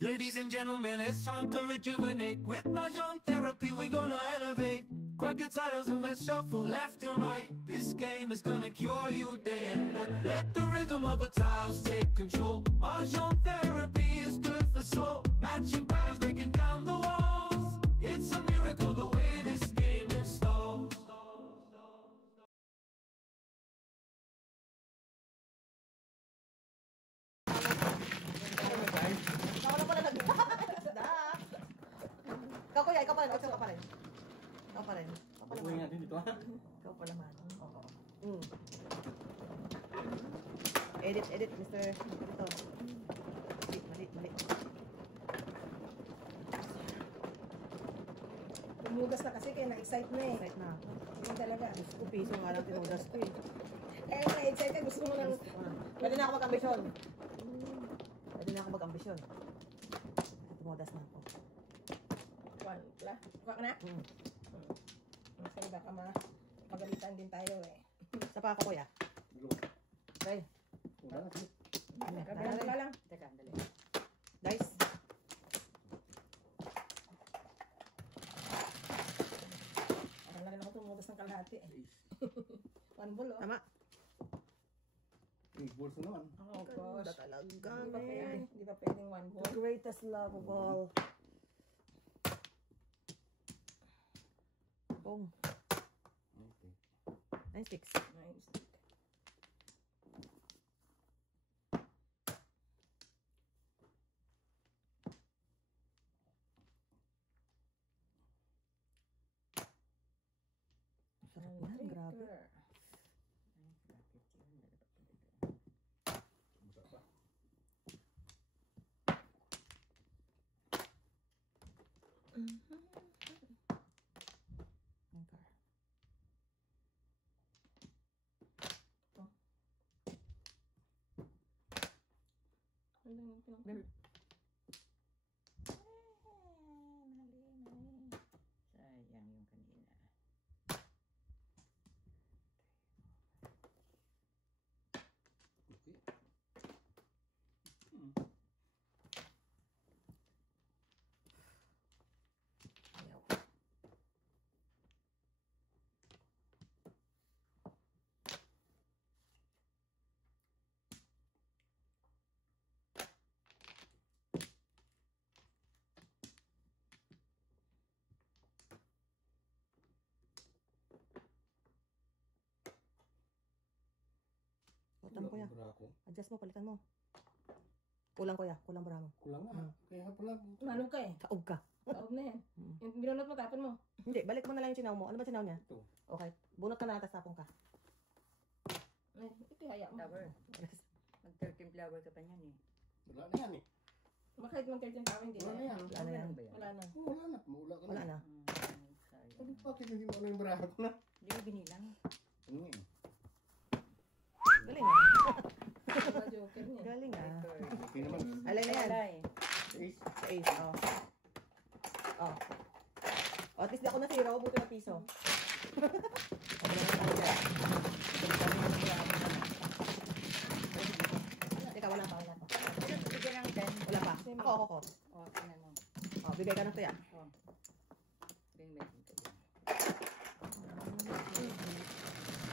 Ladies and gentlemen, it's time to rejuvenate. With Mahjong therapy, we're gonna elevate. Grab your titles and let's shuffle left and right. This game is gonna cure you day and night. Let the rhythm of the tiles take control. Mahjong therapy is good for soul. Matching patterns, breaking down the walls. It's a miracle the way this game installs. Ikaw kuya, ikaw pa rin, ikaw pa rin. Ikaw pa rin. Bukuhin natin dito ha. Ikaw pa naman. Oo. Edit, Mr. Ito. Mali. Tumugas na kasi kaya na-excite na eh. Excite na. Yun talaga. Gusto ko, piso nga lang tinudas ko eh. Kaya na-excite ka, gusto mo lang. Pwede na ako mag-ambisyon. Tumudas na ako. Kuha ka na? Kasi baka magalitan din tayo eh. Sa pa ako kuya. Okay. Wala na. Wala lang. Teka, dali. Dice. Parang na rin ako tumugas ng kalahati eh. One ball oh. Tama. Bulso naman. Oh gosh. Talaga, Hindi ba pwedeng one ball? The greatest love of all. Boom. Okay. 9-6. Nice. Sarap yan, grabe. Masarap pa. Anchor. Sayang yung kanina. Okay. Ayaw. Palitan mo kuya. Kulang ako. Adjust mo, palitan mo. Kulang kuya, kulang bra mo. Kulang na. Kaya pala. Manong ka eh. Kaog ka. Kaog na yan. Yung binunot mo, tapon mo. Hindi, balik mo na lang yung sinaw mo. Ano ba sinaw niya? Ito. Okay, bunot ka na, tapos tapong ka. Ay, ito haya mo. Flower. Mag-13 flower ka pa niyan eh. Wala na yan eh. Makahit man 13 tao, hindi Wala na yan. Wala na yan. ba yan? Wala na. Wala na. Mula ka na. Wala na. Sayang. Ano pa? Hindi mo alam yung baraha ko na. Hindi ko binilang. Ano nga eh. Galing ah. Wala joker niya. Galing ah. Okay naman. Alay na yan. Alay. Ace. Sa ace, oh. Oh. Oh, at least di ako na zero, buto na piso. Teka, wala pa. Bigyan ng 10. Wala pa. Ako. O, ano mo. Oh, bigay ka ng tuya. O. Bing meron ka dyan.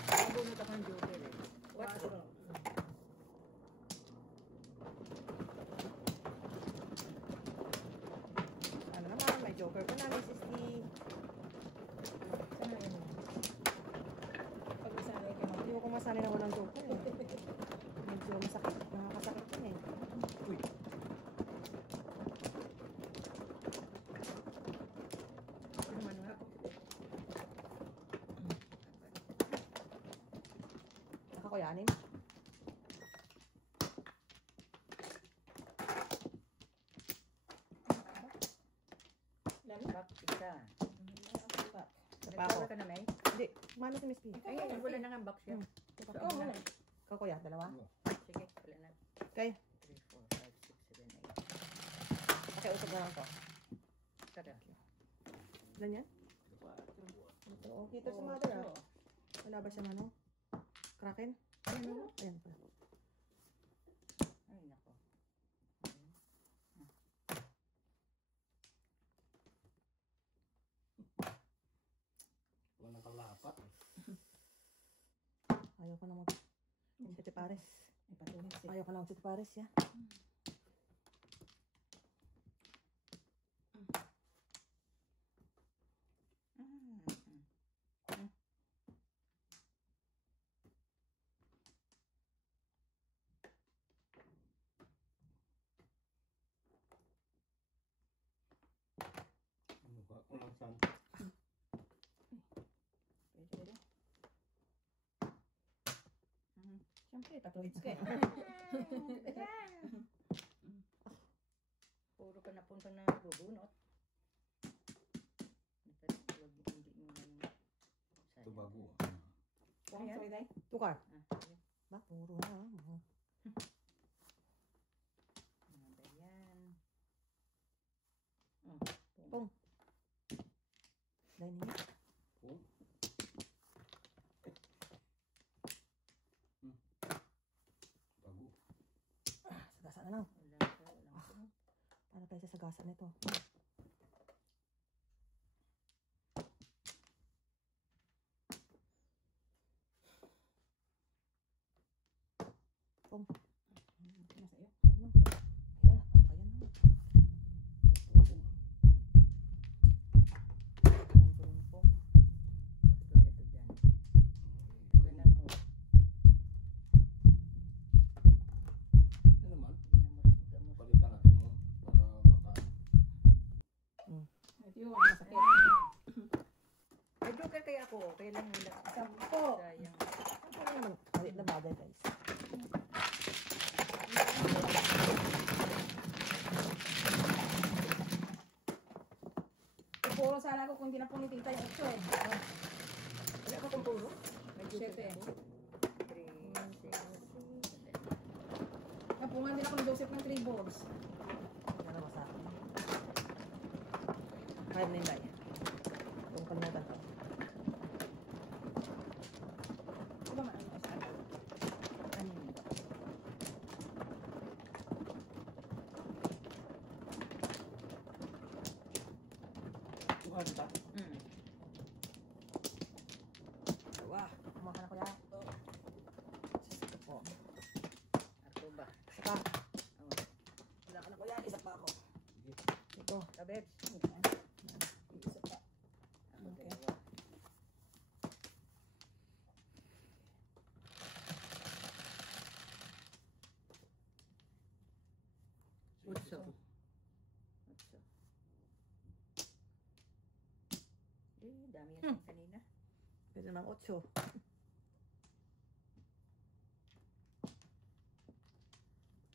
Nabunot ako ng joker eh. What? Ano naman, may joker ko na, Mrs. D. Sana yun. Pag masanay ka na. Hindi ko masanay na walang joker eh. Medyo masakit. Nakakasakit yun eh. Uy. Ano man nga? Nakakuyanin. Ilan? Back, isa. Back. Nagtawa ka na, May? Hindi, mano si Miss P. Ay, wala na nga box yan. Oo, muna. Ikaw kuya, dalawa. Sige, wala na. Okay, 3, 4, 5, 6, 7, 8. pakiusap na lang to. Tara. Ilan yan? Ito, oh, kita si mother ah. Wala ba siyang ano? Kraken? Ayan, ayan pala. Ay, nako. Apat. Ayaw ko na mag... Sete pares. Ay, patuloy kasi. Ayaw ko na mag sete pares, ya. Mukha ko lang san. Pwede. Siyempre, tatlo hits ka eh. Puro ka napunta na bubunot. Hindi mo ganun. Ito bago. Ayan. Sorry, Day. Tukar. Ayan. Ba? Puro na. Ano ba yan? Pong. Dahil niya. Oh. Bago. Sagasa na lang. Walang sunod. Para tayo sa sagasa nito. Pong. Ito na sa'yo. Ayun na. Ayan na. Pong. Bakit ito dyan? Ganun o. Ano naman? Ginamos. Palitan natin mo. Para maka... Ito yung masakit. May joker kaya ako. Kaya lang nila. Sampo. Sayang. Ano naman? Malit na bagay, guys. Puro sana ako kung hindi na po ni tita yung 8 eh. Wala ka kung puro? May joker ako. 3, 6, Napungan din ako ni Joseph ng 3 balls. Ano naman sa akin? Kaya na yung dahil. Kung kalimutan ko. Diba maano ko sa akin? ano yun? Tuhan ba? Wah, kumakan ako yan. Ito po. Ako ba? Saka, Oh. kumakan ako yan. Isa pa ako. Ito. Kabebs. Isa pa. Ako Okay. dalawa. Utso. Utso. Dami yan kanina. Pwede naman 8.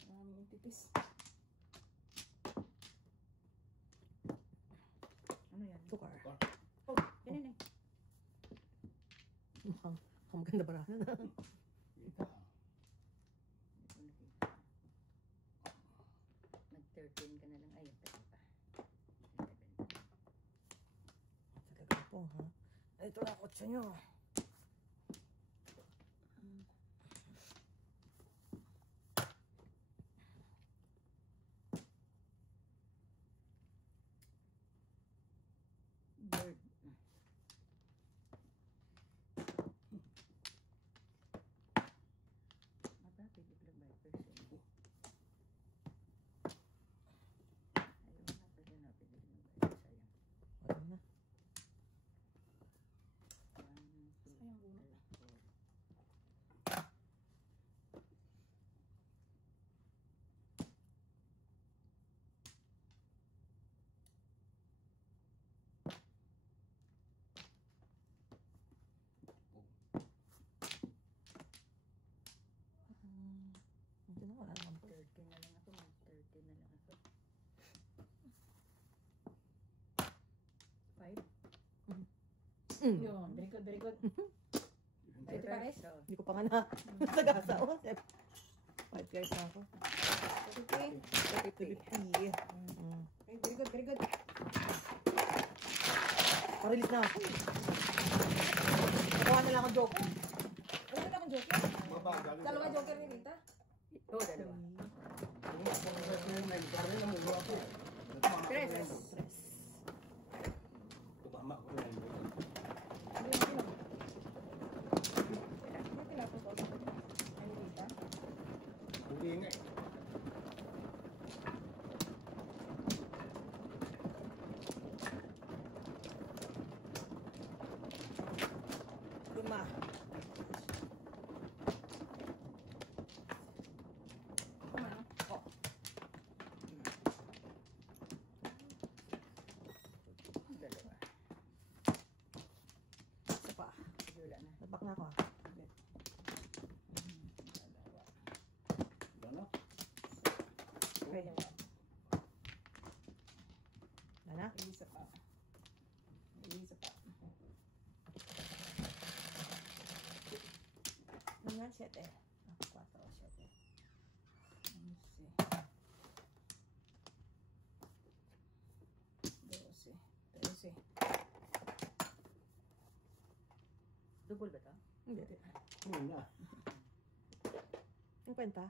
Yung tipis. Ano yan? Tukar. Oh, yan. Mukhang maganda ba na? Kita. Nag-13 ka na lang. Ay, tayo pa. Talaga po, ha? Ito na 8 nyo. Bird. Aba, pwede pala by person. Ayaw na, pwede na, pwede na by sayang. Ano na? 1, 2, Sayang muna. 4. Ito na, wala naman po. 13 na lang ako, mag-13 na lang ako. 5. Yun. Very good, very good. Ito pares? So, Hindi ko pa nga na sagasa. Oh, 5 guys na ako. 50. 50. Okay, very good, very good. Parilis na ako. Nakuha na lang ang joke. Ano na akong joker? Mabagal. Dalawa joker ni Rita. Oo, dalawa. Tres. Tres. Tumama ko na yun. Hindi mo wala na. Nagback na ako ah. Dalawa. Ano? Okay. Dalawa. Wala na? Isa pa. Isa pa. Ano nga? 7. 4, 7. 11, 12, 13. Double ba ito? Hindi. Muna. Yung kwenta?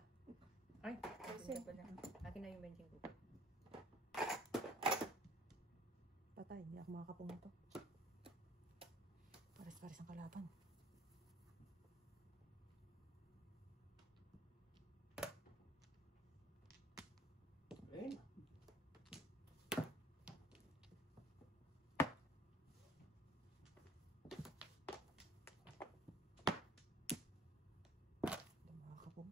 Ay, Kasi- akin na pala. Akin na yung benching ko. Patay. Hindi ako makakapong nito. Pares-pares ang kalaban. Ayun. Hindi ako makakapong.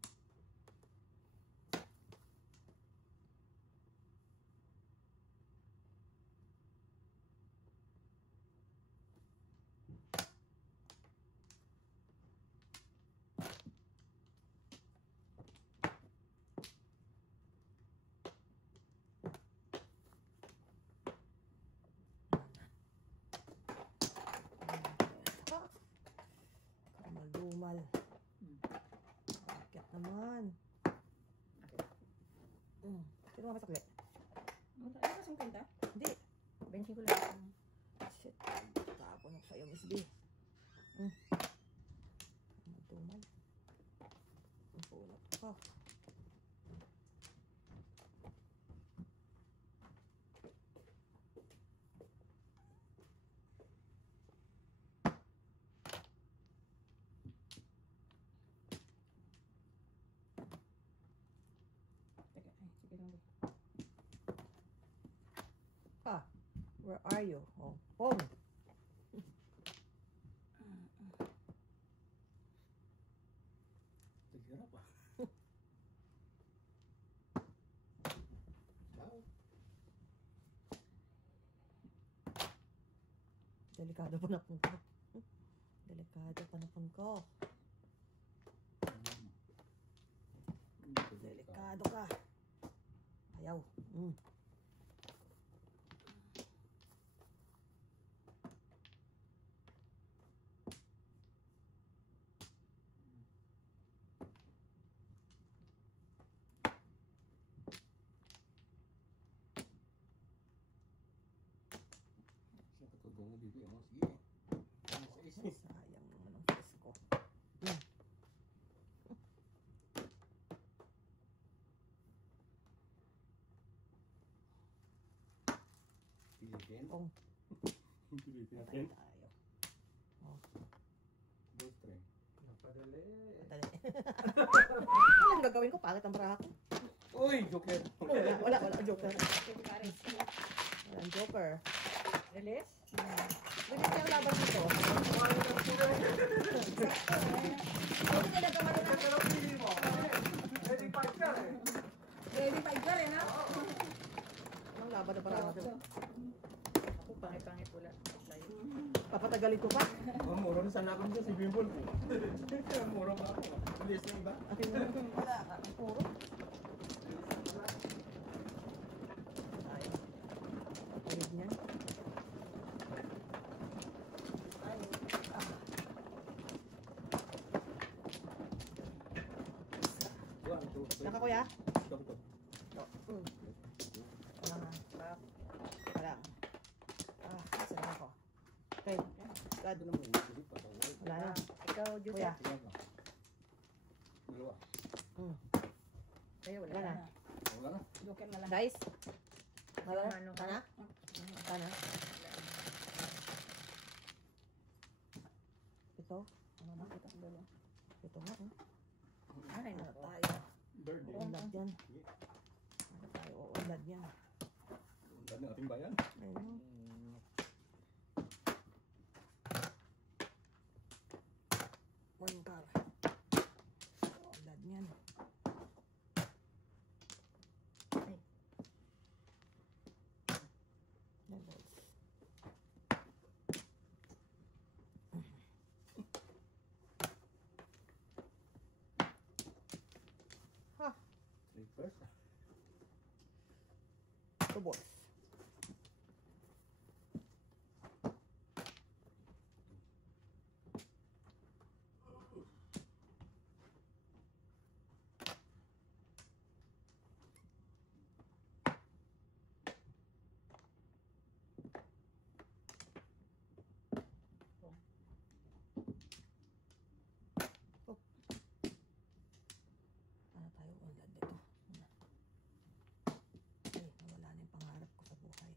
Kamal-dumal. Bakit naman? Sino mga masakli? Ano kasing kanta? Hindi. Benching ko lang. Shit. Tapon ako sa'yo, Miss B. Kamal-dumal. Ang punot ko. Teka, ay, sige lang. Where are you? Oh, home. Naghirap ah. Wow. Delikado panapon ko. Delikado panapon ko. Delikado ka. Ayaw. Siya katulong mo bibi. Ano? Sige. Ano sa isip? Sayang naman ang face ko. Pilipin. Oh. Pilipin Patay natin. tayo. Ballstring. Madali. Anong gagawin ko? Pangit ang baraha ko. Uy! Joker! Wala ang joker. Sige, pares. Wala ang joker. Release? Ganyan kaya ang laban dito. Hindi ka nagkamali na. Ready pa ikaw eh, no? Anong laban na baraha ko? Ako pangit-pangit wala. Layo. Papatagalin ko pa. Muro na sana ako dyan si Bimbol. Muro pa ako. Bilis na iba. Wala. Ang puro. Tayo. Patawid niyan. Naka kuya? Wala nga. Wala. Isa lang ako. Okay. God. Wala na. Ikaw, Jose. Kuya. Dalawa. Kayo, wala Wala na. na. Wala na. Joker na lang. Guys. Wala na. Ano? Sana? Sana? Ito. Ano ba? Ito nga. Ay, Ano nako. tayo? Bird. Uunlad yan. Ano tayo? Uunlad yan. Ang ating bayan. Ayun. Morning car. Uunlad yan. Levels. First. Tubos. Ano tayo? Wala dito. Ay, nawala na yung pangarap ko sa buhay.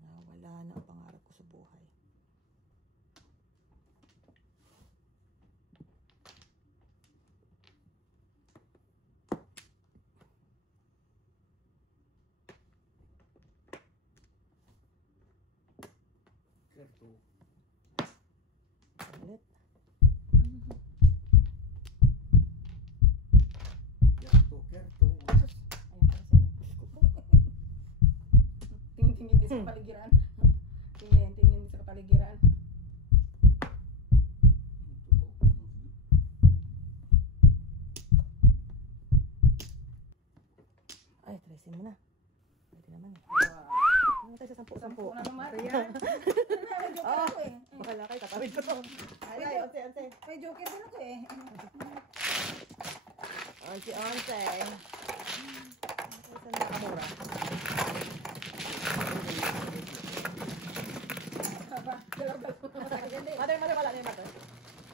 Nawala na ang pangarap ko sa buhay. Kerto. Ulit. Kerto. Ayun kasi. Tingin-tingin din sa paligiran. Tingin din sa paligiran. Ay, tresin mo na. Pwede naman eh. Wow. Ano tayo sa 10? Sampu na naman. Ayan. Joker ako eh. Bakala kayo, tatawid ko to. Ay, ay, onse. May joker din ako eh. Onse. Saan nakamura? Aba, dalaw-dalaw na masakit yan eh. Mother, wala na yung mother.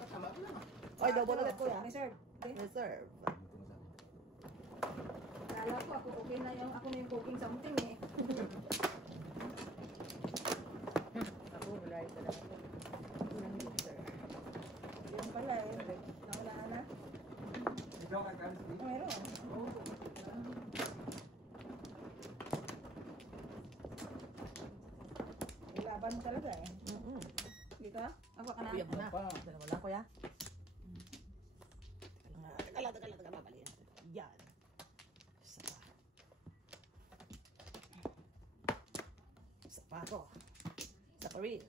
Tama ko lang. Ay, double ulit kuya. Reserve. Okay. Reserve. Kala ko ako okay na yung ako na yung cooking something eh. Ako, wala yung talaga. Unang reserve. Yung pala eh. Nawala na. Ikaw kay Carlos. Meron. Laban mo talaga eh. Dito ah. Ako ka na. Kuya, Na. Pa. Dalawa lang kuya. Teka lang, babaliin natin. Yan. Isa pa. Isa pa ako. Isa pa rin.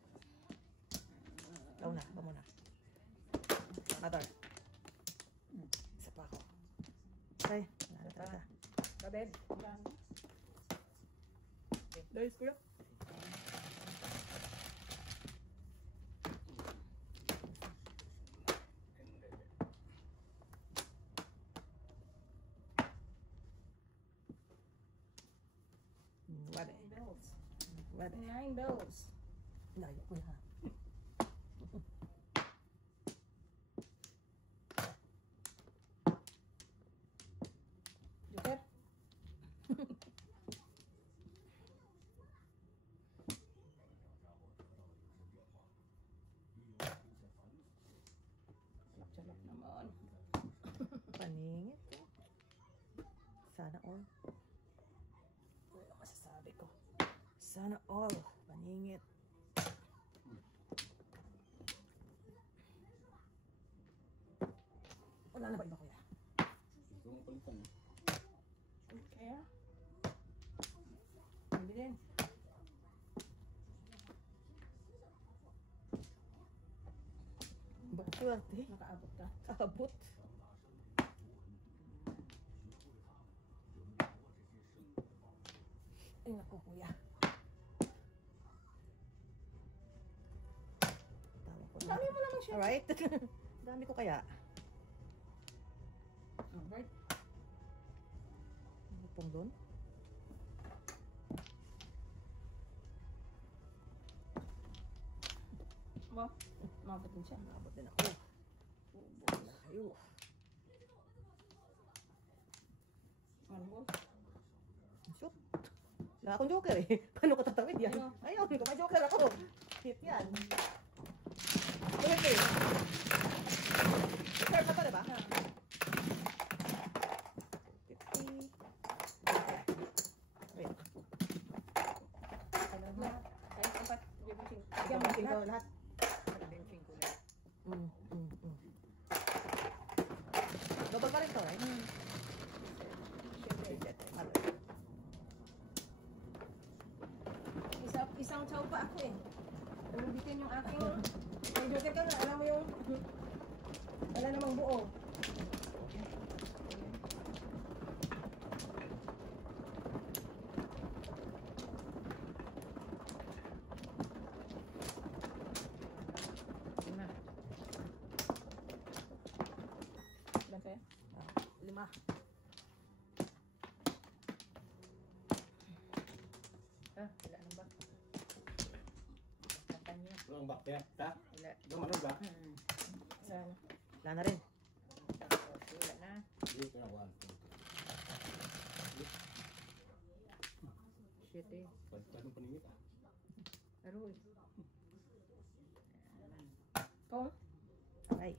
Ikaw na, ikaw muna. Mother. Isa pa ako. Okay, wala na talaga. Kabed. Dois, kuya. Wala. 9 bells. Layo ko na. Joker. Sarap naman. Paningit. Sana all. Ano ang masasabi ko? Sana all. Paningit. Wala na ba iba kuya? Ito ang palitan. Okay ah. Hindi din. Ba't swerte? Nakaabot ka. Kakabot. Ay naku kuya. Tawa ko na. Dami mo naman siya. Alright. Dami ko kaya. Alright. Ano pong doon? Mo. Mabot din siya. Nabot din ako. Layo. Ano mo? Shoot. Wala akong joker eh. Paano ko tatawid yan? Ano? Ayun, kung may joker ako. Hit yan. Ulit eh. Reserve na pa, diba? 50. Wait. Lahat. Kahit empat. Bibusing. Bigyan mo tingko lahat. Benching ko na. Double pa rin to, right? Siyempre. Isang chow pa ako eh. Ulitin yung aking... May joker ka nga. Alam mo yung... Wala namang buo. ang bakter. Ta? Wala. Gumano ba? Sana. Wala na rin. Tapos wala na. Dito na one. Shit eh. Pagtanong paningit ah. Aroy. Kung? Ay.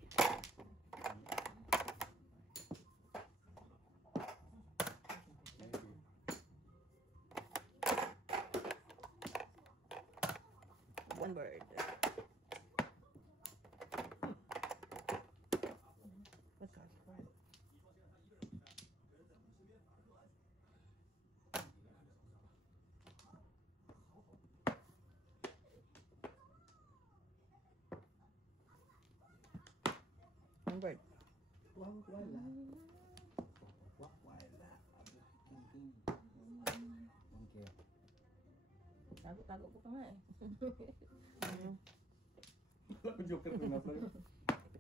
One bird. What card? One bird. Wala. Wala. Okay. Tago-tago ko pa nga eh. Wala ko joker na nasa yun.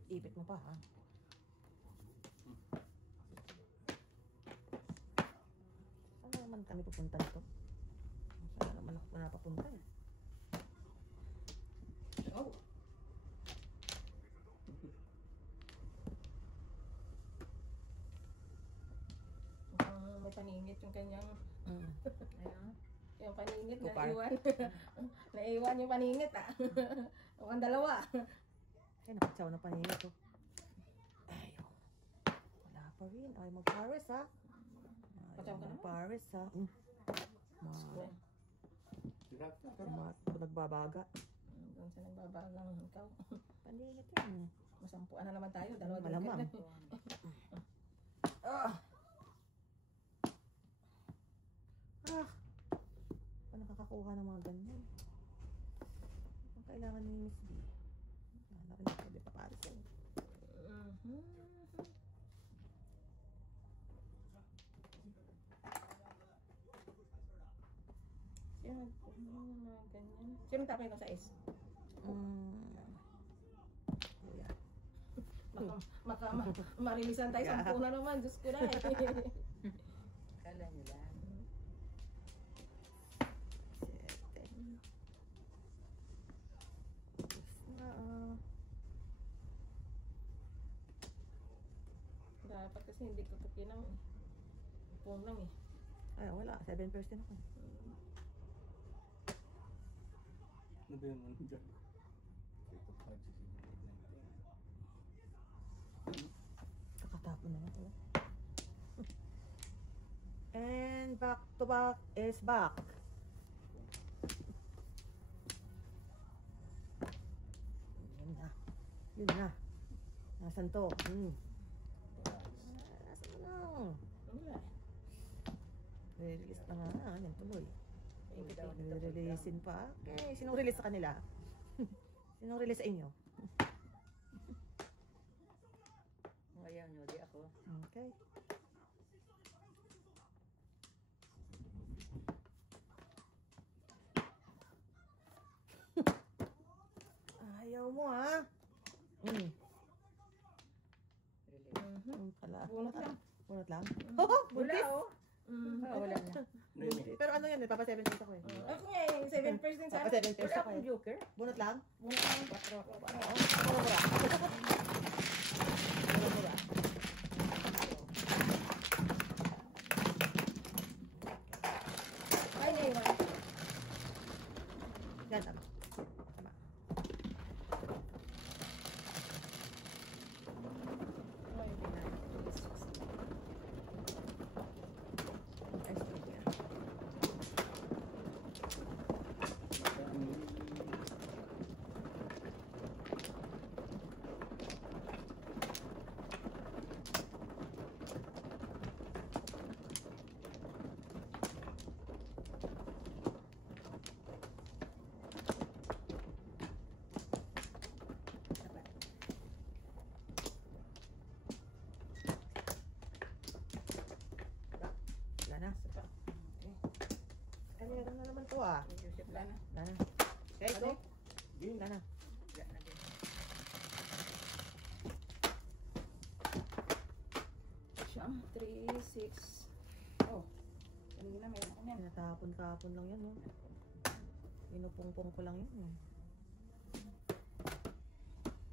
Ipit mo pa, ha? Saan naman kami pupunta nito? Saan naman ako napapunta eh? Oh. Mukhang may paningit yung kanyang, Ayun. yung paningit na Kupar. iwan. Naiwan yung paningit ah. Mukhang dalawa. Ay, nakatsaw na paningin ito. Ayaw. Wala pa rin. Ay, mag-Paris, ha? Patsaw ka na? Mag-Paris, ha? Nagbabaga. Doon sa nagbabagang ikaw. Paningit yan. Masampuan na naman tayo. Dalawa Malamang. Ah! Ah! Paano nakakakuha ng mga ganyan? Ang kailangan ni Miss B. Wala rin ako di pa Paris. Sino tapay ko sa is? Kuya. Marilisan tayo. Yeah. 10 na naman. Diyos ko na eh. Kala nyo lang. 7. Dapat kasi hindi ko ito kinang phone lang eh. Ay, wala. 7% ako. Ano ba yun? Ano dyan? Kakatapon na ako. And back to back is back. Yun na. Yun na. Nasaan to? Nasaan mo na? Wala. Release na nga. Yan tuloy. Daw nito Releasein pa. Okay. Sinong release sa kanila? Sinong release sa inyo? Ngayon nyo, di ako. Okay. Ayaw mo, ha? Really. Pala. Bunot lang. Bunot lang? Wala Buntis? oh. Wala na. Name. Pero ano yan, papa 7 ako eh. Ako nga eh. 7 first din Papa sana. 7 Wala ako akong eh. joker. Bunot lang? Bunot lang. 4 ako. Oo. Mura-mura. Mura-mura. Ay, naiwan. Yan, tama. Tama. Ay, Ice cream yan. Wala na. Ay, meron na naman to ah. Joseph lang na. Wala na. Okay, go. Wala na. Wala na din. Siyam. 3, 6. Oh. Kanina meron ako yan. Pinatapon-tapon lang yan, no? Pinupungpong ko lang yan, eh.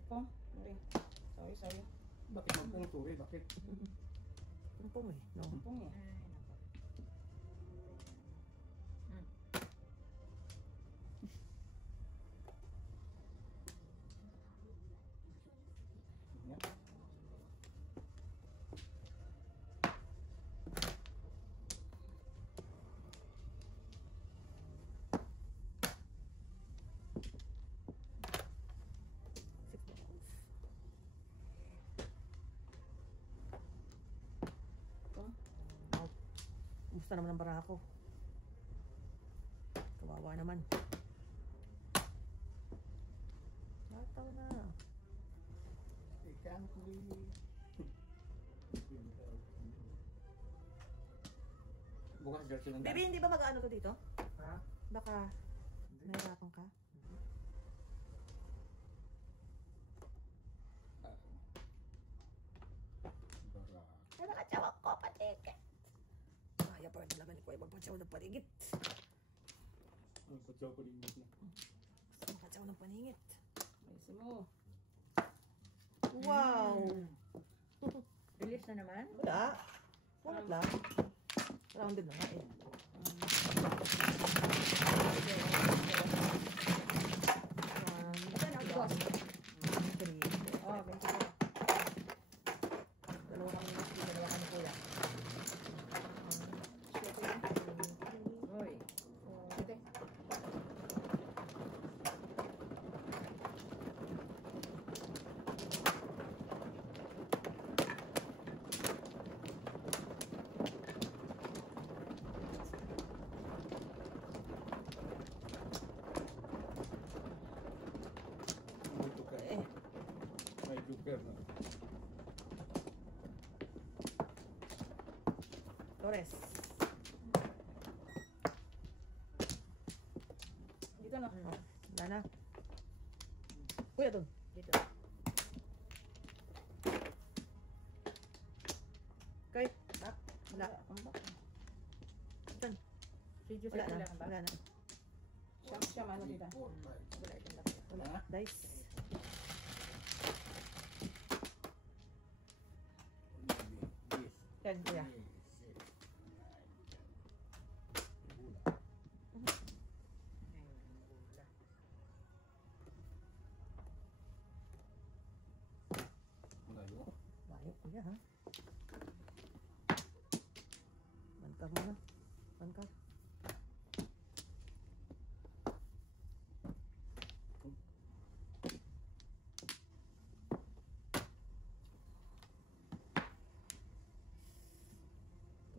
Pong. Sorry. Bakit magpungturi? Bakit? Tumpong eh. No. Pong eh. Yan. Six balls. Pong. Wow. Kumusta naman ang barako? Kawawa naman. Lataw na. Ikaw please. Bukas jersey ng Baby, hindi ba mag-ano to dito? Ha? Baka nahirapan ka? Ay, nakatsawa ko, patigit. Kaya pa rin talaga ni Kuya magpatsaw ng paningit. Ang patsaw ko din na. Basta makatsaw ng paningit. Ayos mo. Wow! Release na naman. Wala. Punot lang. Rounded na nga eh. Saan ang boss? 3. Oh, 24. Dalawa kami ni Steve, dalawa kami Kuya. Hoy. Ate. May joker. Eh, May joker na. Torres. Dito na. Oh, wala na. Kuya doon. Dito. Kay. Wala. Doon. Si Joseph Wala na. lang ba? Wala na. Siya ano dito. 4, 5. Wala itong laki. Wala. Ha? Dice. Yan, Kuya. Malayo. Bayo, Kuya ha. Bankar mo na. Bankar.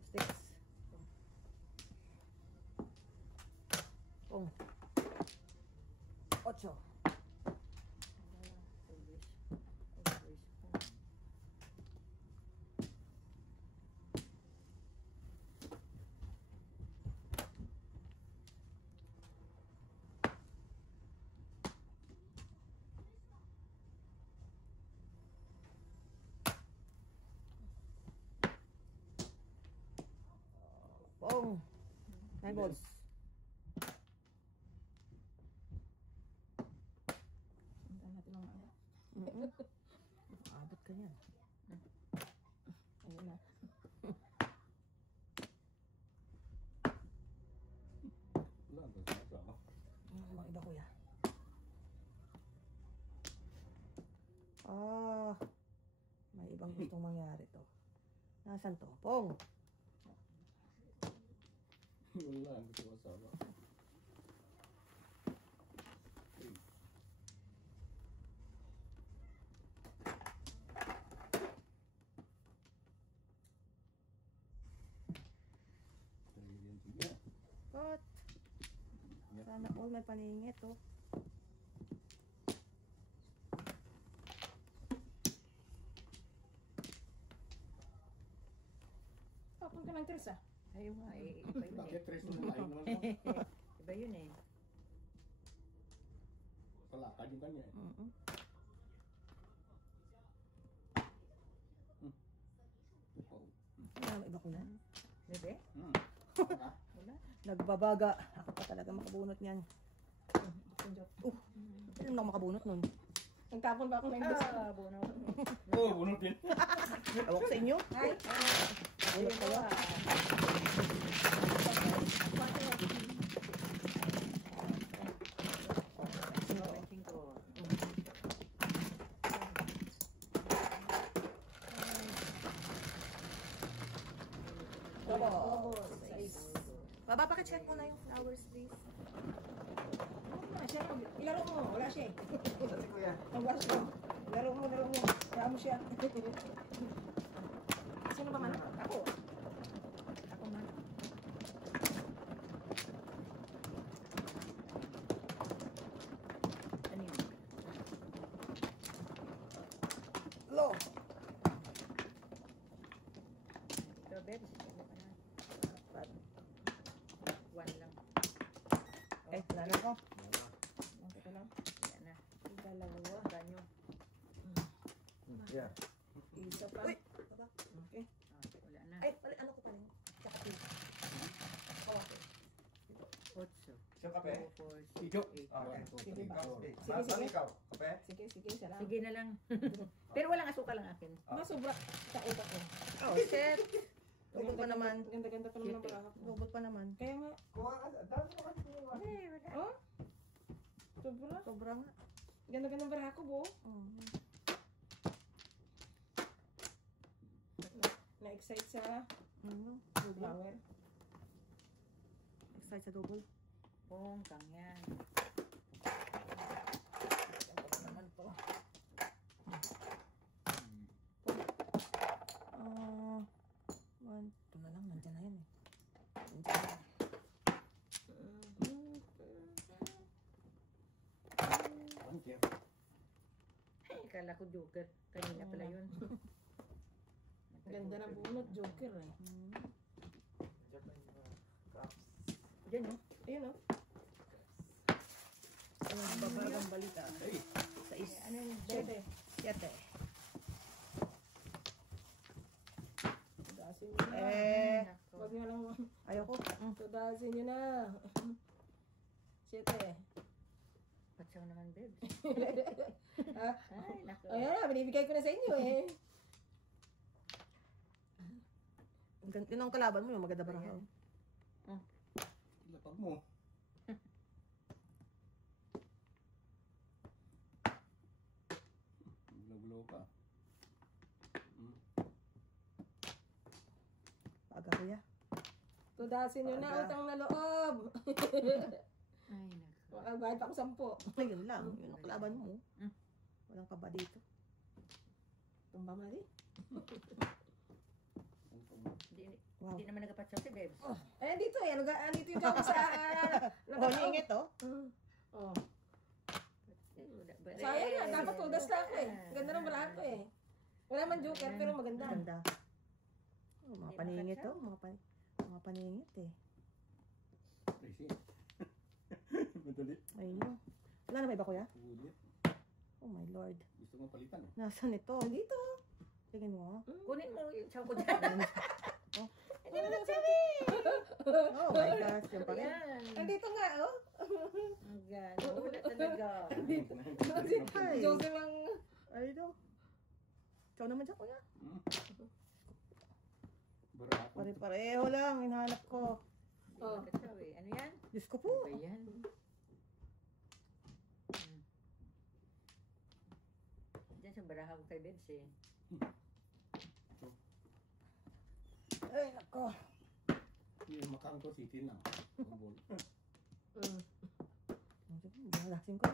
Sticks. Pong. 8. Pong. 9 balls. Sundan natin ang ano. Abot ka niyan. Ayun na. Wala ang kasama. Mga iba, Kuya. Ah, may ibang gustong mangyari to. Nasaan to? Pong! Wala ang kasama. Kot! Sana all may paningit, oh. Punta ng Tres ah. Ayaw nga eh. Iba yun Bakit eh. tres mo na naman lang? Iba yun eh. Kalakad yung kanya eh. Oh. Wala, iba ko na. Bebe? Ha? Wala. Nagbabaga. Ako pa talaga makabunot niyan. Ilan lang ako makabunot nun? Nagtapon ba ako ng gusto? Buno. Oo, bunot din. Awak sa inyo. Ay, Ayun kayo. Baba, pakicheck mo na yung flowers, please. siya. Ilaro mo. Wala siya eh. Si Kuya. Nag-wash lang. Laro mo. Kaya mo siya. Sino ba man? Ako. Ako man. Ano yun? Lo. Ito, Bebs. One lang. Ay, wala na ko. Ito lang. Yan na. Dalawa. Ganyo. Yeah. Isa pa. Uy. Okay. Wala na. Ay, pala, ano ko pala yun? Tsaka two. Oh, okay. Otso. Siya kape? 2, 4, 6, Ikaw. 8. Okay. Sige ba? Ikaw. Sige, sige. Ikaw. Kape? Sige. Salamat. Sige na lang. Pero walang asukal lang akin. Masobra sa utak ko. Oh, shit. Lubot pa naman. Ganda-ganda pa naman ang Shit, eh. brakak mo. Lubot pa naman. Kaya nga. Kuha ka. Dami mo kasi kuha. Eh, wala. Oh? Sobra. Sobra nga. Ganda-ganda ang brakak ko, bo. Mm. Na-excite sa flower. Excited sa double. Pong, kang yan. Naman to. One. Ito na lang, nandiyan na yan eh. Nandiyan na. Thank you. Ay, kala ko joker. Kanina pala yun. Ganda ng bunot, joker eh. Diyan, no? Ayun oh. Ayun, babarang balita. Hey. Sa is. Ano yun? Siyete. Siyete. Tudasin nyo na. Nako. Huwag nyo lang. Ayoko. Tudasin nyo na. Siyete. Patsaw naman, Bebs. Ha? Ay, nako. Ayan na, binibigay ko na sa inyo eh. Yun ang kalaban mo, yung maganda barang. Ayan. Lapag mo. Bulo-bulo ka. Paga kuya. Tudasin nyo na, Aga. utang na loob. Ay, nako. Makagbayad pa ako 10. Ayun lang, yun ang kalaban mo. Mm. Walang kaba dito. Tumba mo na din. Wow. Hindi naman nagpatsaw si Bebs. Eh, dito eh. Andito yung joke sa... Oh, niingit oh. Oh. But- Sayang nga, dapat tudas na ako eh. Ganda ng balahan ko eh. Wala man joker, pero maganda. Ganda. Oh, mga Hindi paningit makatsaw. oh. Mga paningit eh. Tracy. Madali. Ayun yun. Wala na ba iba kuya? Ulit. Oh my lord. Gusto mo palitan eh. Nasaan ito? Dito. Tingin mo. Kunin mo yung chow ko dyan. Hindi mo nagsabi! Oh my gosh. Yung pa rin. Yan. Andito nga, oh. Ang gano. Wala talaga. Hi. Joseph ang... Ay do. Ikaw naman siya kuya. Barako. Pare-pareho lang. Hinahanap ko. Oh. Patsaw eh. Ano yan? Diyos ko po. Ba yan? Diyan sa baraha ko kay Bebs eh. Ay nako. Yung makang ko city lang. Ball. Relaxing ko.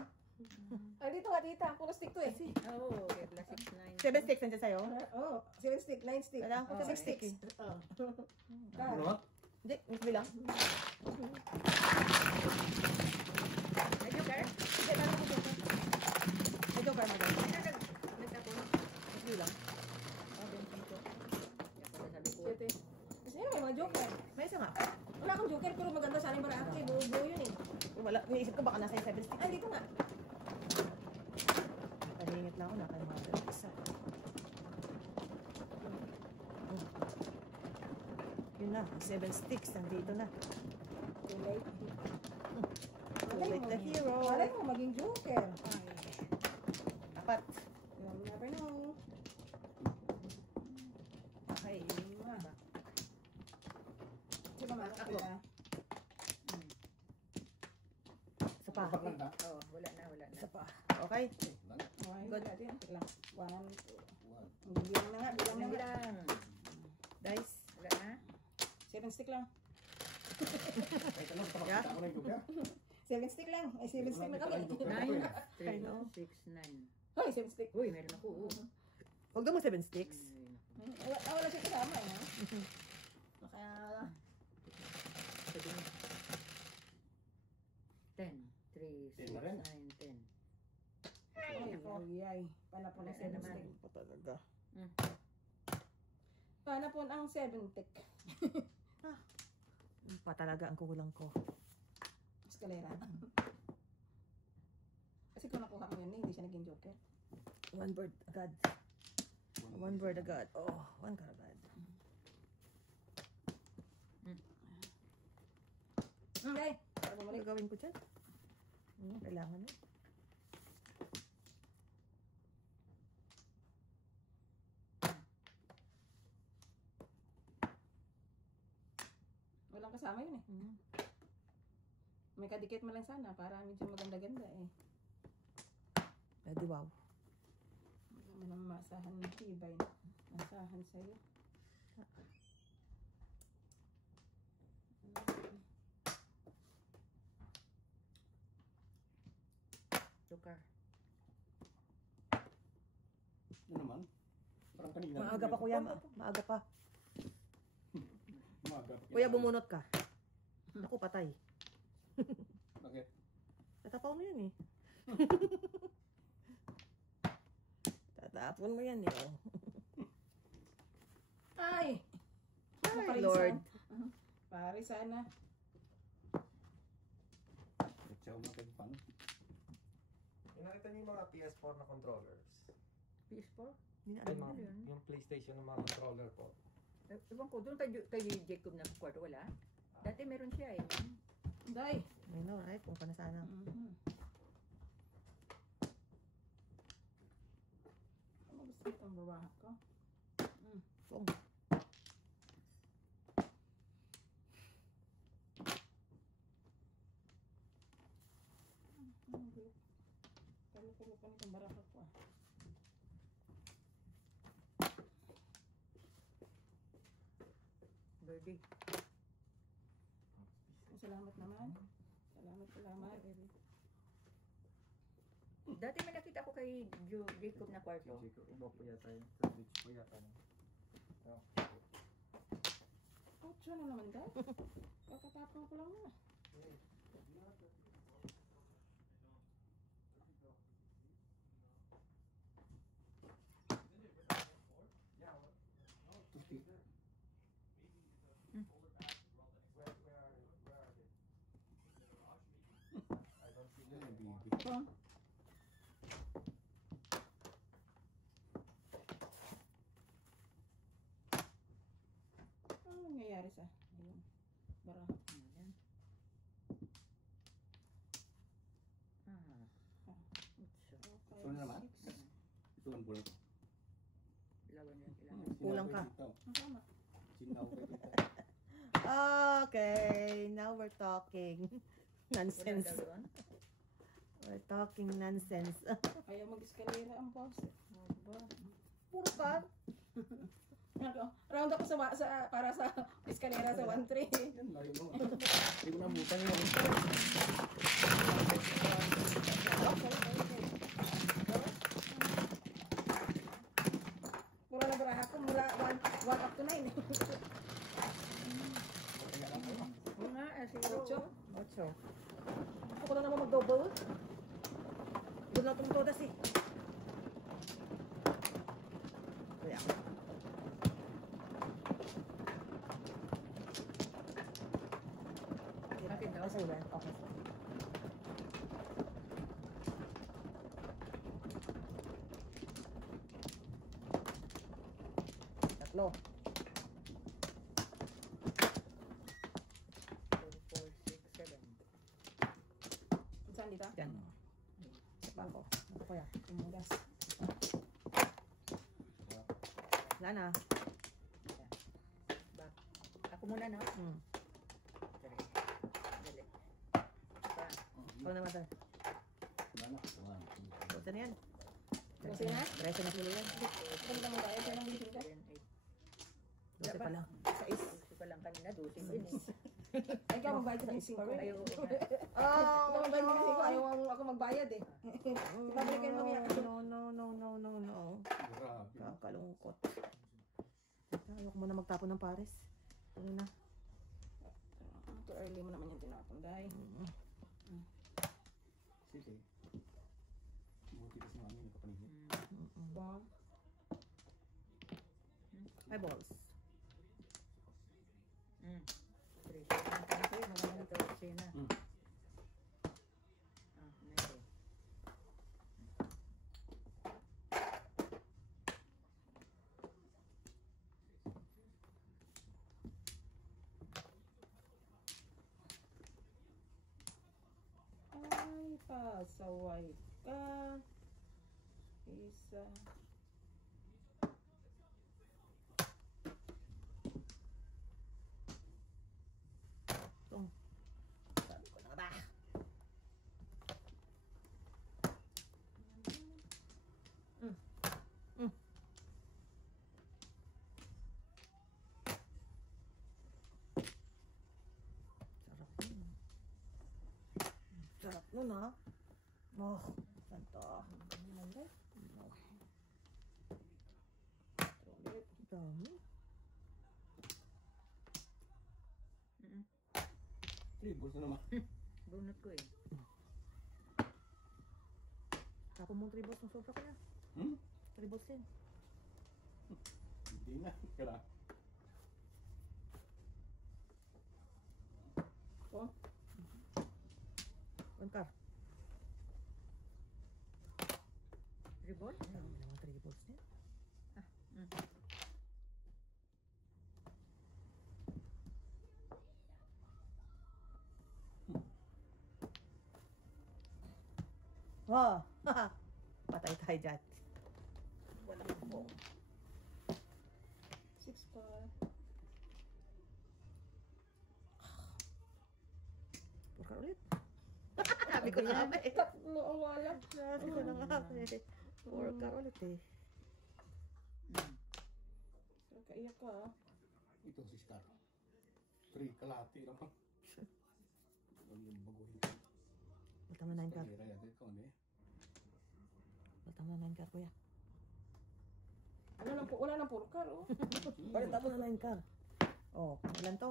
Andito nga, tita. Puro stick to eh. Oo, kay plus 6, 9. 7 sticks nandiyan sa'yo. Oh, 7 stick, 9 stick. Kailangan ko Oh, 7 sticks. Oh. Ano ba? Hindi, mas bilang. Ay, joker? Hindi, meron ko dito. May joker mo doon. Nagtapon. Mas bilang. Oh, 25. Yan pala sabi ko. Siyete. Kasi yun, may mga joker. May isa nga. Wala akong joker, pero maganda sana yung barahan ko eh. Buo yun eh. Wala, niisip ko baka nasa 7 sticks. Andito nga. Paningit lang ako, nakalimutan yung isa. Yun na, 7 sticks, nandito na. Too late. Too late the hero. Malay mo maging joker. Apat. You'll never know. Okay. 5. Di ba mga Ako. kuya? Isa pa. Apat lang ha? Oh, wala na, wala na. Isa pa. Okay. Lang. Okay, Good. natin. Lang. 1, 2. One. Bilang na nga, bilang na nga. Bilang. Dice. Wala na. 7 stick lang. Ay, tanong, pakita ko na yung joker. 7 stick lang. Ay, 7 stick na kami. 9, I know. 3, 6, 9. Hoy, 7 stick. Uy, meron ako. Huwag daw mo 7 sticks. Wala siya kasama eh. Kaya, 10, 3, 6, Ten na rin. 9, 10. ay. Panapon ang Wala 7 naman. stick. Pa talaga. Panapon ang 7 stick. Pa talaga ang kulang ko. Eskalera. Kasi kung nakuha ko yun, hindi siya naging joker. One word agad. One word agad. Oh, one ka agad. Okay. Para Ano bumalik. gagawin ko dyan? Kailangan na. Walang kasama yun eh. May kadikit mo lang sana para medyo maganda-ganda eh. Pwede wow. Wala mo nang masahan ng tibay. Masahan sa'yo. Joker. Ano naman? Parang kanina. Maaga pa kuya. Maaga pa. Maaga. Kuya, bumunot ka. Ako, patay. Bakit? Tatapaw mo yan eh. Tatapon mo yan eh. Oh. Ay! Ay, Naparisan. Lord. Pare sana. Chow na kayo pan. Nakita niyo yung mga PS4 na controllers? PS4? Hindi na Ay, alam. mga, yun? yung PlayStation ng mga controller po. Ewan ko, doon kay Jacob na kwarto, wala? Dati meron siya eh. Day! I know, right? Kung pa na sana. Ano gusto itong babaha ko? Kung. Kalo-kalo pa nitong baraka ko ah. Birdie. Salamat naman. Salamat. Dati may nakita ko kay Jacob na kwarto. Iba po yata yun. Sa Switch po yata yun. Ocho na naman daw. Kakatapang ko lang na. Tuti. Yan yung bibi. Oh. Ano nangyayari sa ayun, baraha? Ayan. Utso. Okay. Ito na naman. Ito ang bulak. Ilawan yan, ilawan. Kulang ka. Masama. Sinaw kayo dito. Okay, now we're talking. Wala Nonsense. daw doon? We're talking nonsense. Ayaw mag-eskalera ang boss. Aba. Puro ka. Round ako sa para sa eskalera sa 1-3. Yan, layo mo. Hindi ko nabutan yun. Pura na baraha ko mula 1 up to 9. Oo nga, zero. Ocho. Ocho. Ako na naman mag-double. Doon na tumutodas eh. Kuya. Bakit daw? Okay, well, okay. Tatlo. 4, 6, 7. Saan dito? Yan. Pa ako. Ito kuya. Tumugas. Wala na. Back. Ako muna, no? Hmm. Dali. Dali. Pa. Ikaw naman tayo. Wala na. 1, 2, 3. Ito na yan. Kasi na? Diretso na kilo yan. Ganda mo tayo. Kaya nang gising ka? 10, 8. 12 pa lang. Gusto pa lang kanina, 12 din eh. Ay, ikaw magbayad ka ng ising ko. Ayaw ko na. Ikaw magbayad ng ising ko. Ayaw ako magbayad eh. Pabalik kayo mamaya. No. Grabe. Kakalungkot. Ayoko mo na magtapon ng pares. Ano na? Ito early mo naman yung tinapon, Day. Sige. Buti kasi mami nakapanigit. Wow. Eyeballs. 3. Ano kayo? Mga ito, Sina. Nito. Ay, pasaway ka. Isa. Sabi ko na ba? Sarap nun ha. Oh, santo. Dami. Tribbles na naman. Bunot ko eh. Tapon mong tribos ng sobra ko na. Tribos din. Hindi na. Kaya. One car. Ribon? Dami naman tribos din. Wow! Patay tayo dyan. Walang bong. 6 pa. Purka ulit. Sabi ko na nga eh. Tatlo ang wala. Sabi ko na nga eh. Purka ulit eh. Kaiyak ka ah. Ito si Star. 3 kalahati lang pa. Huwag yung baguhin. Bata mo 9 car. Kaya yan ikaw eh. Bata mo 9 car kuya. Wala nang purkar oh. Bata mo na 9 car. Oh, ilan to?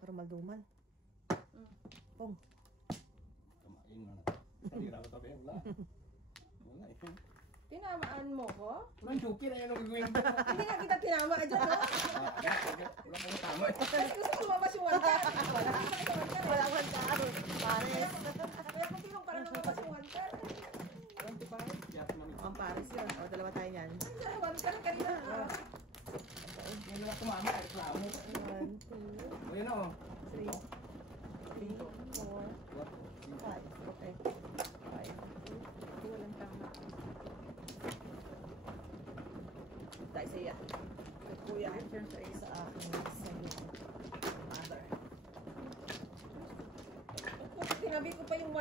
Karumal-dumal. Pong. Kamain na na. Salira ko tabi. Wala. Wala eh. Tinamaan mo ko? Walang joke na yan ang gagawin ko. Hindi nga kita tinama dyan oh. Wala kong tama eh. Gusto ko lumabas yung 1 car. Wala man car. Pares. Kaya kung tinong parang lumabas yung 1 car. 25. Kaya namin. Ang pares yun. O, dalawa tayo niyan. 1 car kanina. Yan lang kumama. Reklamo. 1, 2, Ayun o. 3, 4, 5. Okay. 5. Walang tama. Dahil siya. Kay kuya. Turn sa isa. Sa akin. Mother. Tinabi ko pa yung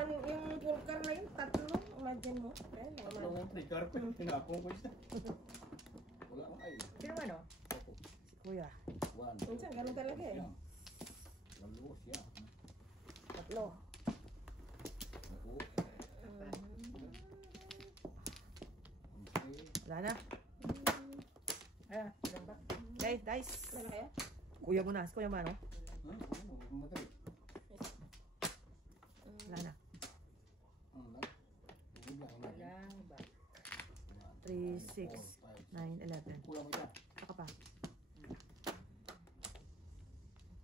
purkar na yun. Tatlo. Imagine mo. Eh, normal. Dalawang trigger pa. Tinapong ko isa. Wala akong ay. Sino ano? Si kuya. 1. Minsan, ganun talaga eh. Walo siya. Tatlo. Ako. Wala na. Ilan ba? Okay, dice. Wala kaya? Kuya mo na. Si kuya mo ano? Madali. Wala na. Walang ba? 3, 6, 9, 11. Kulang ko siya. Saka pa.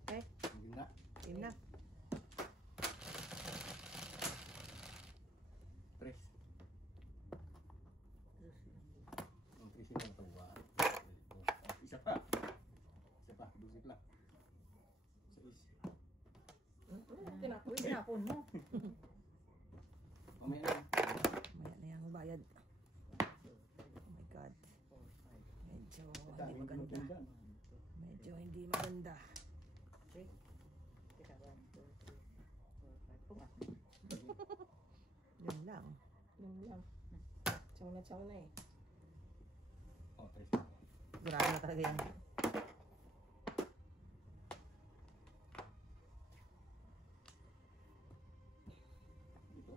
Okay, Hindi na. game na. 3. Ang 3 siya ng tawa. Isa pa. Isa pa. Busit lang. 6. Uy, tinapon mo. Mamaya na. Maya na yung bayad. maganda. Maganda. Medyo hindi maganda. Okay. Teka, 1, 2, 3, 4, 5. Puma. Yun lang. Yun lang. Chow na eh. Oh, 3. Grabe na talaga yan. Dito.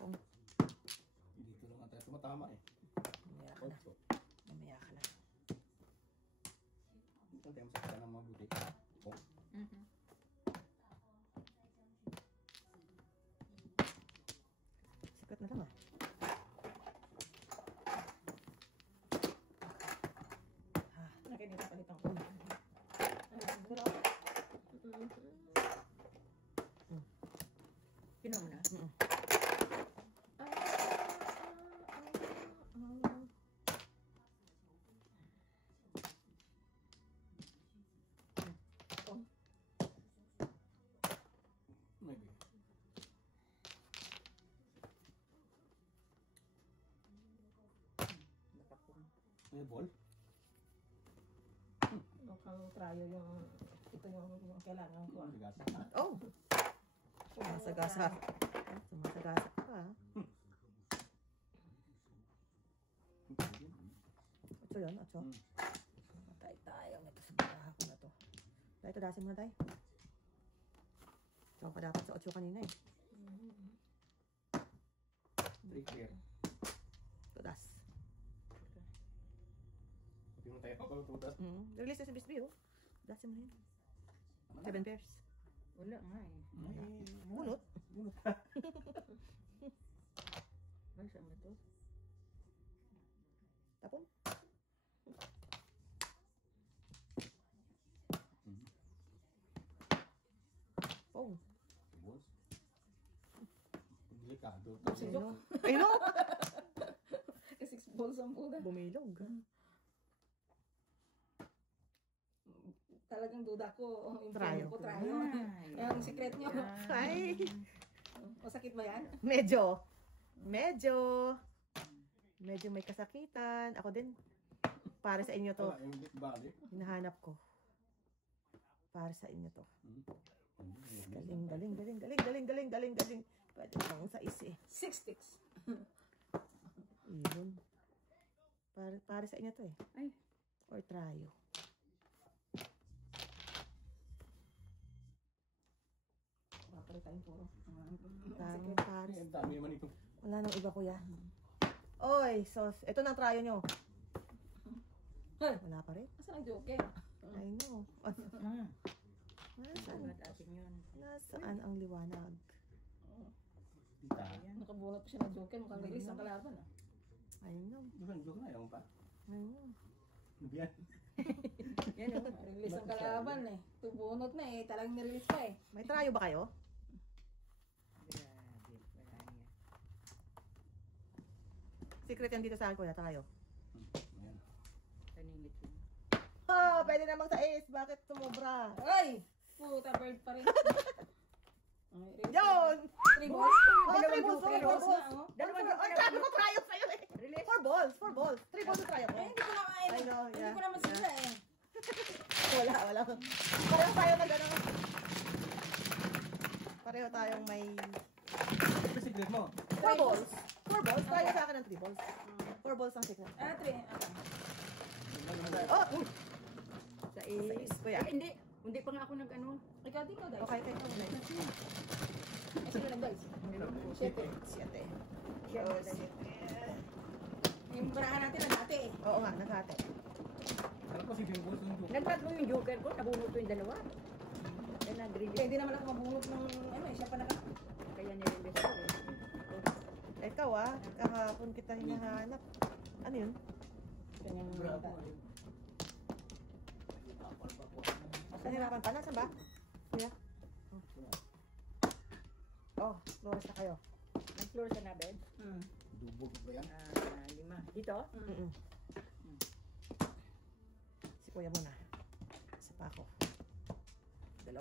Oh, Dito lang tayo tumatama eh. mamaya ka na. 8. Mamaya ka na. Dito tayo masakita ng mabuti. Oh. Mhm. Sikat na lang ah. Nakinita palitan ko. Sino mo na? Maybe. Nakapung. May ball? Mukhang tryo yung ito yung kailangan ko. Ang bigas. Oh! Sumasagasa. Sumasagasa ka pa ah. Ocho yun, ocho. Matay tayo nito sa baraha ko na to. Dahil ito, dasin mo na tayo. Ito pa dapat sa ocho kanina eh. 3 clear. Ito, das. Pati mo tayo ako tutas. Release na si Bisbee oh. Dasin mo na yun. 7 pairs. Wala nga eh. Bunot. Bunot. Ay, saan ba to? Tapon. Oh. Balls. Delikado. Ayun. Ayun. 6 balls ang puda. Bumilog. Talagang duda ko. Yung Tryo. ko, tryo. Ang secret nyo. Ay. Masakit ba yan? Medyo. Medyo may kasakitan. Ako din. Para sa inyo to. Wala, yung big body. Hinahanap ko. Para sa inyo to. Galing. Galing. Pwede pang sa isi. 6 sticks. Yun. Para sa inyo to eh. Ay. Or tryo. Papalitan puro. Parang pares. Ang dami naman ito. Wala nang iba kuya. Oy, sos. Ito na ang tryo nyo. Wala pa rin. Asan ang joker? I know. Nasaan? Sunod atin yun. Nasaan ang liwanag? Dita. Nakabunot pa siya ng joker. Mukhang release ang kalaban. I know. Bukan joke na, yung pa. I know. Biyan. Yan o. Release ang kalaban eh. Tubunot na eh. Talagang nirelease pa eh. May tryo ba kayo? Grabe. Wala niya. Secret yan dito sa akin kuya, tayo. Ayan. Kaningit yun. Oh, pwede namang sa ace. Bakit sumobra? Ay! Puta bird pa rin. Yun! 3 balls. Oh, 3 balls. 3 balls na oh. Ay, sabi ko tryo sa'yo eh. Release. 4 balls. 3 balls na tryo ko. Eh, hindi ko na kaya. I know, Hindi yeah. ko naman sila eh. Wala. Pareho tayo mag ano. Pareho tayong may Ito secret mo. 4 balls. 4 balls. Tayo sa akin ng 3 balls. 4 balls ang secret. 3. Oh! Sa Sa ace, kuya. Eh, hindi pa nga ako nag-ano. Ikaw din ko guys. Okay, kayo muna. Eh, sila lang guys. 7. 7. Siya, Yung barahan natin na dati eh. Oo nga, naghati. Alam ko si Bingos yung joke. nagtatlo yung joker ko. Nabunot ko yung dalawa. Kaya Kaya nag-release. hindi naman ako mabunot ng ano eh. Siya pa naka. Kaya nirelease ko eh. Ikaw kahapon kita hinahanap. Ano yun? Kanyang Bravo. mata. Nahirapan pa? Nasaan ba? Kuya? Oh, Flores na kayo. Nag-floor sa na bed. Dubog ba yan? 5. Dito? Si kuya muna. Isa pa ako. 2.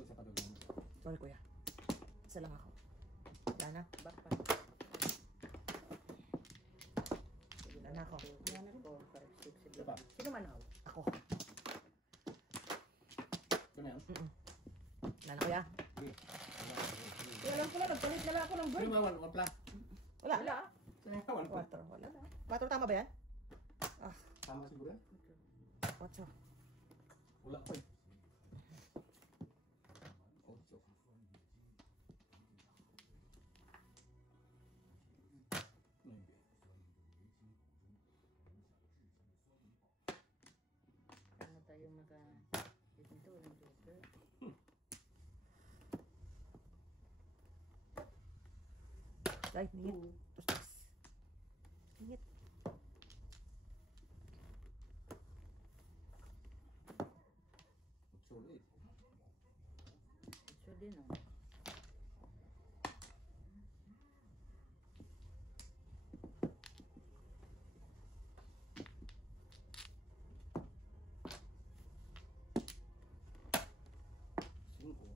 Doon sa padulong. Sorry, kuya. Isa lang ako. Wala na. Back pa. Wala na ako. Yan na po. 5, 6, Isa pa. 7. Sino man ako? Ako. Ito na yan. Wala na, kuya. Sige. Kaya alam ko na, nagpalit na lang ako ng Sino bird. ba? One pla. Wala. Wala. Sino yung one pla? 4. Wala na. 4 tama ba yan? Tama siguro. 8. Wala pa eh. Ocho. Nueve. Paano tayo dito walang joker? Right, ningit. Tustos. Ningit. Ocho ulit. So din oh. Cinco.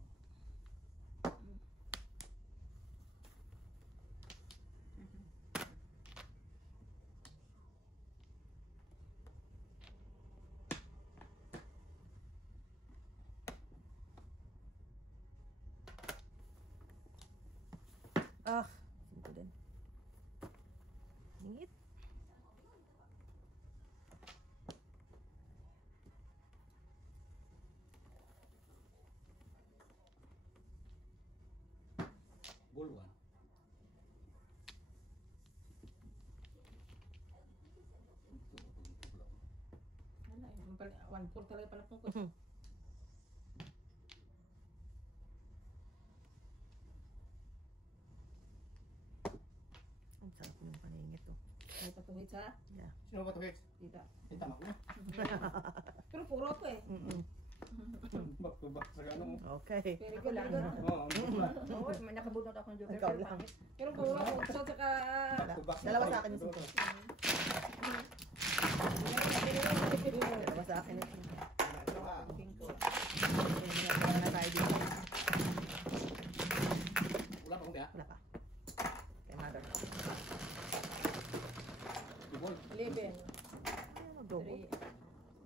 Cinco din. Ningit. Ball one. Wala, yung pala, 1-4 talaga pala po ko. Ang sarap ng paningit to. May patuhit sa Yeah. Sino ba ito, Hex? tita. Eh, tama ko na. Pero puro ako eh. Back to back sa ano mo. Okay. Very Ako good, lang. very good. Oo, ano ba? Oo, may nakabunot akong joker. Ikaw pero lang. pangit. Pero puro ako. Sa saka... Back to back. Dalawa sa akin yung cinco. Dalawa sa akin yung cinco. Cinco. Wala na tayo dito. Wala pa kung kaya. Wala pa. Kay mother. Two ball. 11, Go.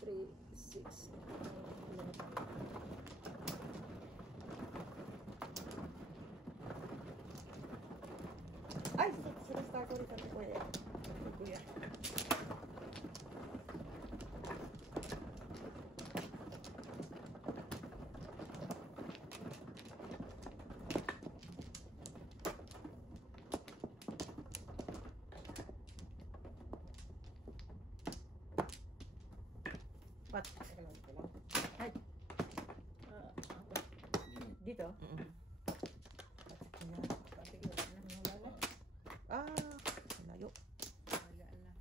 3, 6, Ay! Sila star ko rin kami kuya. Kuya. Pat. Ay, dito. Ah, layo. Wala na.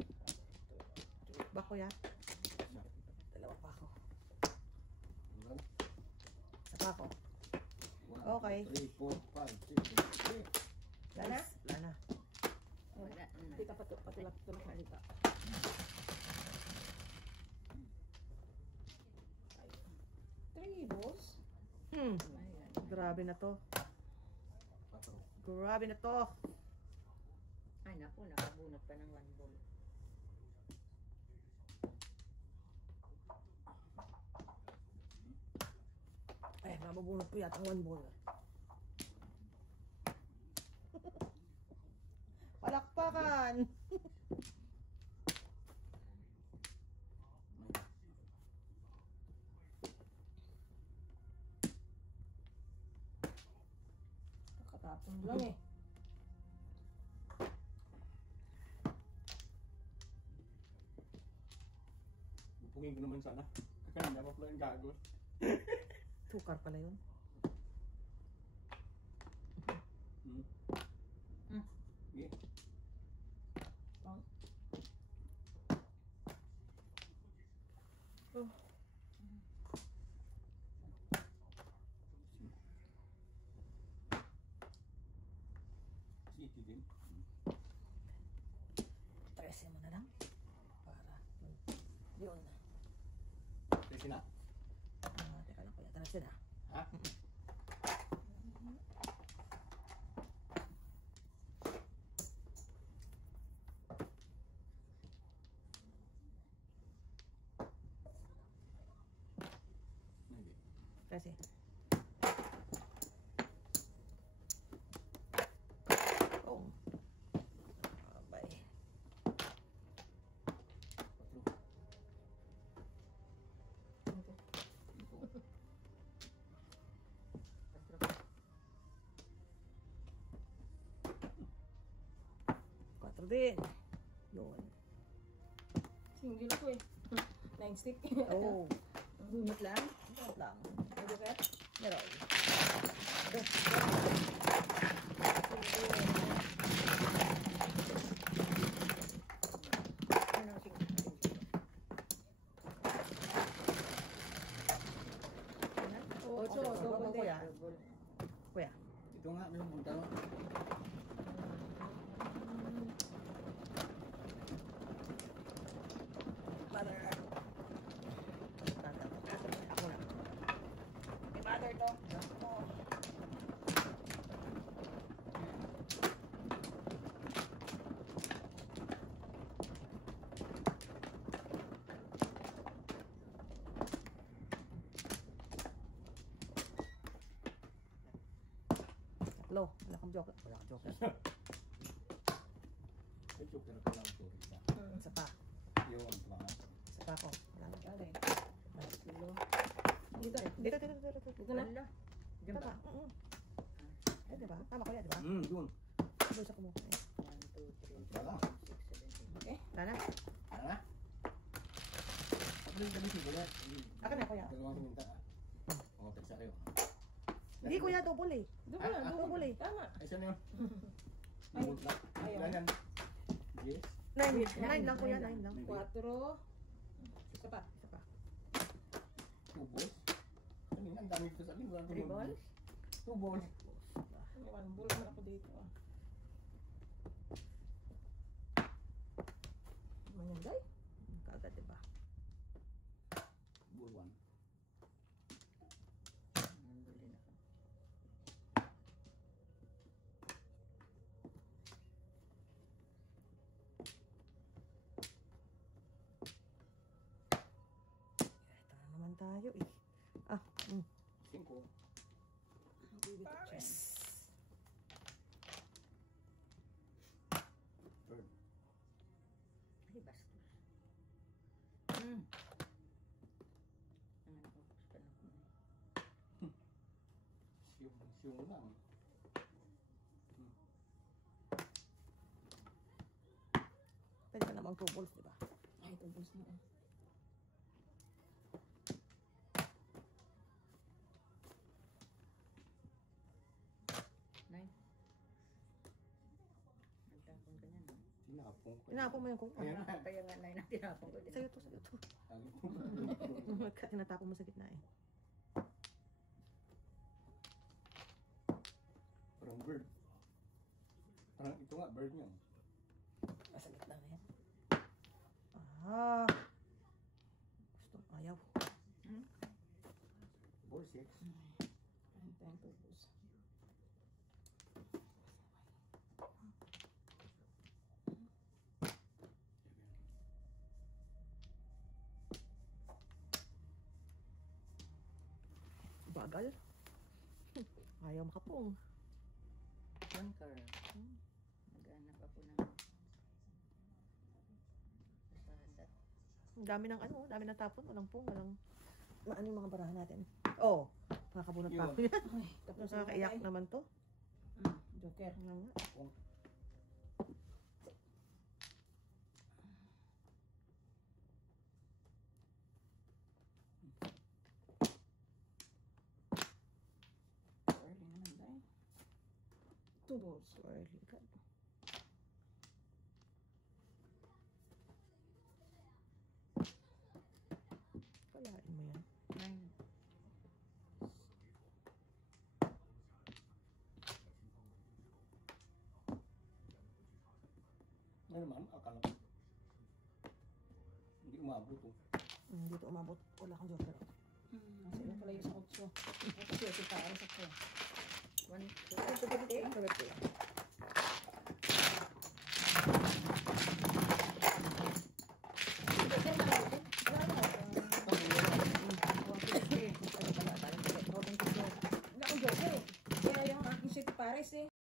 Ba kuya? Dalawa pa ako. One, Isa pa ako. one, Okay. two, three, four, five, six, seven, eight. Wala na? Wala na. Wala na. tita patulak na tita. 3 balls. Hmm. Ayan. Grabe na to. Quatro. Grabe na to. Ay, naku, nakabunot pa ng 1 ball. Ay, mabubunot ko yata ang 1 ball. Palakpakan! Kakatapon lang eh. Pupungin ko naman sana. Kanina pa pala yung gago. Sukar pala yun. Hmm. Hmm. Sige. City din. 13 mo na lang. Para. Yun. Kasi na. Teka lang kuya. 13 na. Ha? kasi. Oh. Abay. Quatro din. Yun. Single ako eh. 9 stick. Oh. Bunot lang. Ito lang. Mabukat. Meron. Ano ang sige? Ocho, double Kuya. deck. Kuya. Ito nga, may punta. Mother. Ako na. May mother to. Oh. Tatlo. Wala kang joker. Wala kang joker. May joker ka lang to. Isa pa. Yun, mga. Isa pa ako. Wala na. Alay. Tulo. Dito. Dito. Dito na. Ala. Diyan ba? Tama. Eh, diba? Tama ko yan, diba? Yun. Bulsa ko mo. 1, 2, 3, Wala. 4, 5, 6, 7, 8. Wala na. Ano na? Ano yung gabi siya? Akin na, kuya. Dalawang siminta. O, tagsa kayo. Hindi, kuya, double eh. Doon na. Double eh. Tama. Ay, saan yun? Ay, Ay, ayaw. ilan yan? Yes. Nine lang, kuya. Nine lang. 4. Isa pa. Isa pa. 2 balls. Kanina, ang dami dito sa akin. 3 balls? 2 balls. May 1 ball naman ako dito. Manyanday. Kagad, diba? Ball 1. Nandulin ako. Ito na naman tayo eh. Ah, 5. yes. Third. Ay, bastos. Hmm. Ano ako? Gusto na ako. Siyong lang. Pwede ka namang two balls, diba? Ay, ito balls na. 9. Nagtapon ka niyan, no? Tinapong ko. Tinapon mo yung kuya. Ayan na. Kaya nga 9 ang tinapon ko din. Sa'yo to, sa'yo to. Sabi ko. Tinatapon mo sa gitna eh. Parang bird. Parang ito nga, bird niya. Nasa gitna na yan. Ah. Gusto, ayaw. Ball 6. Ay, 10 balls. Bagal. Ayaw makapong. Bunker. Naghanap ako ng pasada. Ang dami ng ano, dami ng tapon, walang pong, walang ano yung mga barahan natin. Oh, makakabunot pa ako yan. Ay, tapos Nakakaiyak naman to. Joker. Ano nga. Early naman dahil. 2 balls. Early ka. Kalain mo yan. 9. Ano naman, akala ko. Hindi umabot oh. Dito umabot. Wala kang joker. Kasi ito pala yung sa 8. Ito siya, ito para sa 1, 4. 2, 3. kasi.